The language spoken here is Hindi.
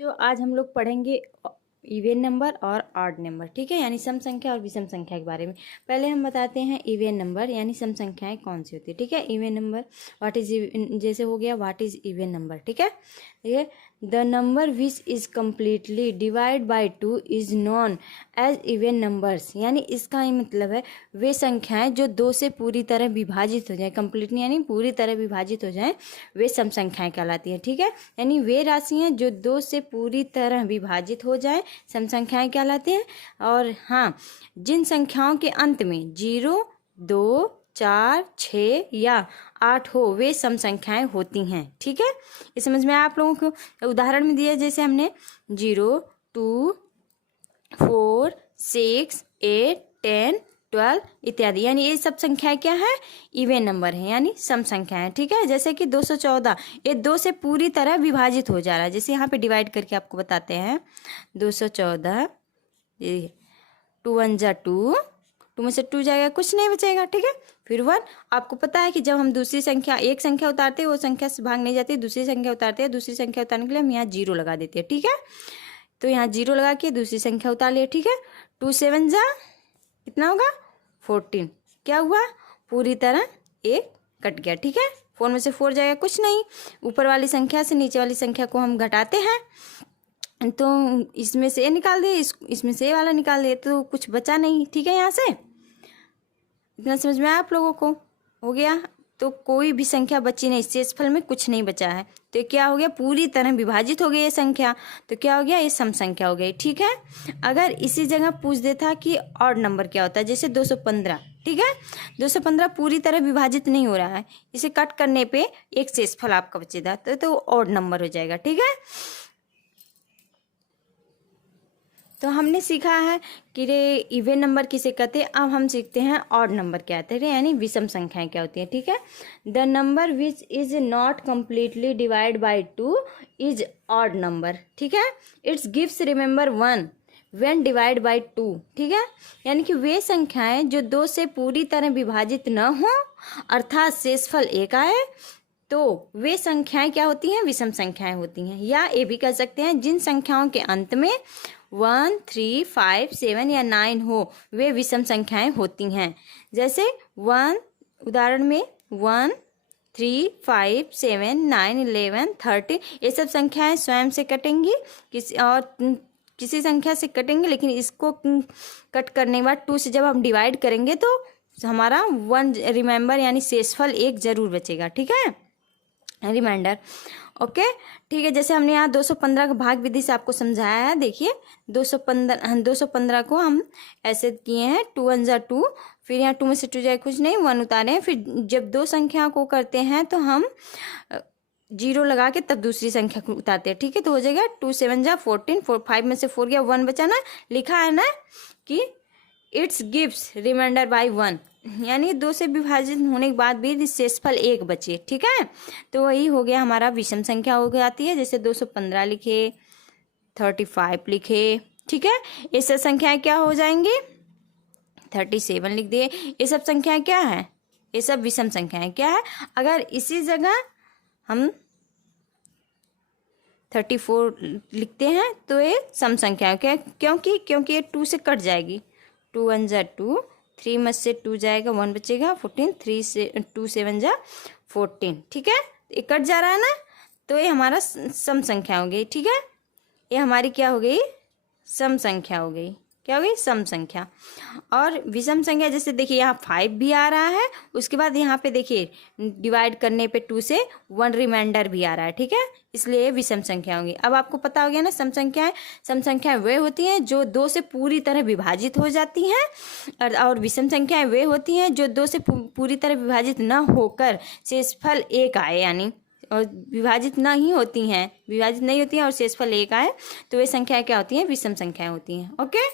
जो आज हम लोग पढ़ेंगे इवन नंबर और ऑड नंबर, ठीक है, यानी सम संख्या और विषम संख्या के बारे में। पहले हम बताते हैं इवन नंबर यानी सम संख्याएं कौन सी होती है, ठीक है। इवन नंबर व्हाट इज, जैसे हो गया व्हाट इज इवन नंबर, ठीक है। देखिए, the number which is completely divide by 2 is known as even numbers, यानी इसका ही मतलब है वे संख्याएं जो 2 से पूरी तरह विभाजित हो जाए, कम्प्लीटली यानी पूरी तरह विभाजित हो जाए, वे सम संख्याएं कहलाती हैं, ठीक है। यानी वे राशियां जो 2 से पूरी तरह विभाजित हो जाए सम संख्याएं कहलाती हैं। और हाँ, जिन संख्याओं के अंत में 0, 2, 4, 6 या 8 हो वे सम संख्याएं होती हैं, ठीक है। ये समझ में आप लोगों को उदाहरण में दिया, जैसे हमने 0, 2, 4, 6, 8, 10, 12 इत्यादि, यानी ये सब संख्याएं क्या है, इवन नंबर है यानी सम संख्याएं, ठीक है। जैसे कि 214 ये 2 से पूरी तरह विभाजित हो जा रहा है, जैसे यहाँ पे डिवाइड करके आपको बताते हैं 214, 2 1 जा 2, 2 में से 2 जाएगा, कुछ नहीं बचेगा, ठीक है। फिर 1, आपको पता है कि जब हम दूसरी संख्या, एक संख्या उतारते हैं वो संख्या से भाग नहीं जाती, दूसरी संख्या उतारते हैं, दूसरी संख्या उतारने के लिए हम यहाँ 0 लगा देते हैं, ठीक है। तो यहाँ 0 लगा के दूसरी संख्या उतार लिया, ठीक है। 2 7 जा कितना होगा 14, क्या हुआ, पूरी तरह 1 कट गया, ठीक है। 4 में से 4 जाएगा, कुछ नहीं, ऊपर वाली संख्या से नीचे वाली संख्या को हम घटाते हैं, तो इसमें से निकाल दिए, इसमें से वाला निकाल दिए, तो कुछ बचा नहीं, ठीक है। यहाँ से इतना समझ में आप लोगों को हो गया, तो कोई भी संख्या बची नहीं, शेषफल में कुछ नहीं बचा है, तो क्या हो गया, पूरी तरह विभाजित हो गई ये संख्या, तो क्या हो गया, ये सम संख्या हो गई, ठीक है। अगर इसी जगह पूछ देता कि ऑड नंबर क्या होता है, जैसे 215, ठीक है, 215 पूरी तरह विभाजित नहीं हो रहा है, इसे कट करने पे एक शेषफल आपका बचेगा, तो ऑड नंबर हो जाएगा, ठीक है। तो हमने सीखा है कि रे इवन नंबर किसे कहते हैं, अब हम सीखते हैं ऑड नंबर क्या होते हैं, यानी विषम संख्याएं क्या होती हैं, ठीक है। The number which is not completely divide by 2 is odd number, ठीक है। It's gives remember 1 when divide by 2, ठीक है। यानी कि वे संख्याएं जो 2 से पूरी तरह विभाजित न हो, अर्थात शेषफल 1 आए, तो वे संख्याएं क्या होती हैं, विषम संख्याएं होती हैं। या ये भी कह सकते हैं जिन संख्याओं के अंत में 1, 3, 5, 7 या 9 हो वे विषम संख्याएं होती हैं। जैसे 1 उदाहरण में 1, 3, 5, 7, 9, 11, 13 ये सब संख्याएं स्वयं से कटेंगी, किसी संख्या से कटेंगे, लेकिन इसको कट करने के बाद 2 से जब हम डिवाइड करेंगे तो हमारा 1 रिमेंबर यानी शेषफल 1 जरूर बचेगा, ठीक है, रिमाइंडर, ओके, ठीक है। जैसे हमने यहाँ 215 का भाग विधि से आपको समझाया है, देखिए 215 को हम ऐसे किए हैं 2 1 जा 2, फिर यहाँ 2 में से 2 जाए, कुछ नहीं, 1 उतारे हैं, फिर जब 2 संख्या को करते हैं तो हम 0 लगा के तब दूसरी संख्या को उतारते हैं, ठीक है। तो हो जाएगा 2 7 जा 14, 5 में से 4 गया, 1 बचा ना, लिखा है ना कि इट्स गिव्स रिमाइंडर बाई 1, यानी 2 से विभाजित होने के बाद भी शेषफल 1 बचे, ठीक है। तो वही हो गया हमारा विषम संख्या हो जाती है, जैसे 215 लिखे, 35 लिखे, ठीक है। ये सब संख्याएं क्या हो जाएंगी, 37 लिख दिए, ये सब संख्याएं क्या है, ये सब विषम संख्याएं क्या है। अगर इसी जगह हम 34 लिखते हैं तो ये सम संख्या है, क्या, क्योंकि ये 2 से कट जाएगी, 2 1 जा 2, 3 में से 2 जाएगा, 1 बचेगा, 14, 3 से 2 7 जा 14, ठीक है। ये कट जा रहा है ना, तो ये हमारा सम संख्या हो गई, ठीक है। ये हमारी क्या हो गई, सम संख्या हो गई, क्या हो गई, सम संख्या। और विषम संख्या जैसे देखिए यहाँ 5 भी आ रहा है, उसके बाद यहाँ पे देखिए डिवाइड करने पे 2 से 1 रिमाइंडर भी आ रहा है, ठीक है, इसलिए विषम संख्या होगी। अब आपको पता हो गया ना, सम संख्याएं वे होती हैं जो 2 से पूरी तरह विभाजित हो जाती हैं, और विषम संख्याएं वे होती हैं जो 2 से पूरी तरह विभाजित न होकर शेषफल 1 आए, यानी और विभाजित नहीं होती हैं और शेषफल 1 आए, तो वे संख्याएं क्या होती हैं, विषम संख्याएं होती हैं, ओके।